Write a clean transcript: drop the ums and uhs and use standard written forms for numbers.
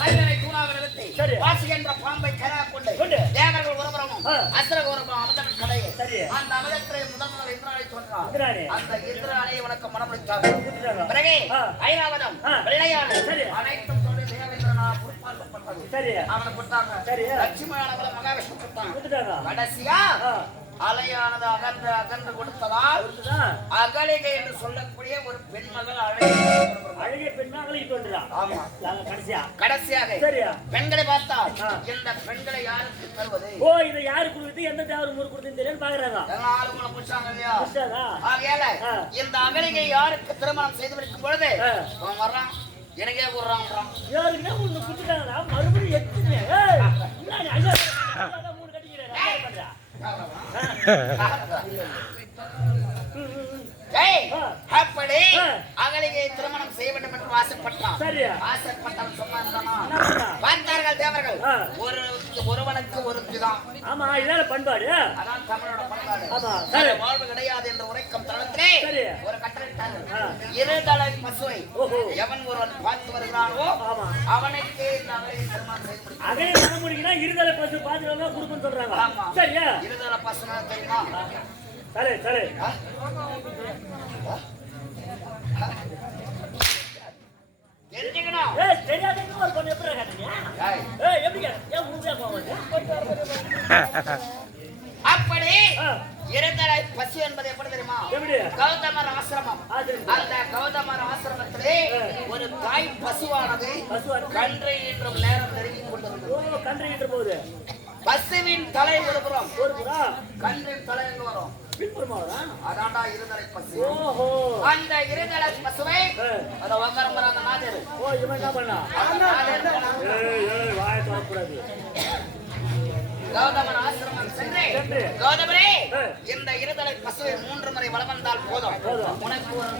கைகளை தூணாக நிறுத்தி வாசிக்கின்ற பாம்பை கரையாக கொண்டு தேவர்கள் ஒருபுறமும் அசுரர் ஒருபுறம் அமிர்தம் கடையை அந்த அமிர்தத்தை முதல் இந்திராணி தோன்றார். அந்த இந்திராணியை வணக்கம் மனமுடித்தார். பிறகு ஐராவதம் வெள்ளையான அனைத்தும் சொல்லி தேவேந்திரனால் பொறுப்பாக்கப்பட்டது. அவனை கொடுத்தாங்க. லட்சுமியானவளை மகாவிஷ்ணு கொடுத்தாங்க. கடைசியா அலையானது அகன்று கொடுத்ததால் அகலிகை என்று சொல்லக்கூடிய ஒரு பெண்மகள் அழகிய கடைசியாக பெண்களை பார்த்தால் இந்த பெண்களை யாருக்கு தருவது? இதை யாரு கொடுத்து எந்த தேவர் முறை கொடுத்து தெரியும் பாக்குறாங்க. இந்த அகலிகை யாருக்கு திருமணம் செய்து வைக்கும் பொழுது வர்றான் எனக்கே கூடுறான் யாருக்குன்னா ஒண்ணு கொடுத்துட்டாங்களா மறுபடியும் எத்தனை மூணு கட்டிக்கிறேன். அப்படி அகலிகை திருமணம் செய்ய வேண்டும் என்று ஆசைப்பட்டான் பார்த்தார்கள் தேவர்கள் ஒருவனுக்கு ஒருத்திதான். ஆமா இதான பண்பாடு. அதான் தமிழோட பண்பாடு. வாழ்வு கிடையாது என்ற உரைக்கும் தளத்திலே ஒரு கட்டளையிட்டார்கள். இருதலை பசுவை எவன் ஒருவன் பார்த்து வருகிறானோ அவனுக்கு இந்த அகலிகை திருமணம் செய்ய அகலிகை வர முடியும்னா இருதலை பசு பார்த்து கொடுப்பேன்னு சொல்றாங்க. சரியா இருதலை பசுனா தெரியுமா? சரி சரி தெரிஞ்சுக்கணும். தெரியாதவங்க ஒரு பொண்ணு எப்படி கேட்டீங்க? எப்படி ஏன் உண்மையா போவாங்க? அப்படி இருதலை பசு என்பது எப்படி தெரியுமா? கௌதமர் ஆசிரமம். அந்த கௌதமர் ஆசிரமத்திலே ஒரு தாய் பசுவானது கன்றை ஈற்றும் நேரம் நெருங்கி கொண்டிருந்தது. கன்றை ஈற்ற போது பசுவின் தலை ஒருபுறம் கன்றின் தலை எங்க வரும்? அதான்டா இருதலை பசு. அந்த இருதலை பசுவை அத உட்காரம்பர அந்த நாதர் என்ன பண்ணா கௌதமன் ஆசிரமம் சென்று கௌதமரே இந்த இருதலை பசுவை 3 முறை வலம் வந்தால் போதும் உனக்கு ஒரு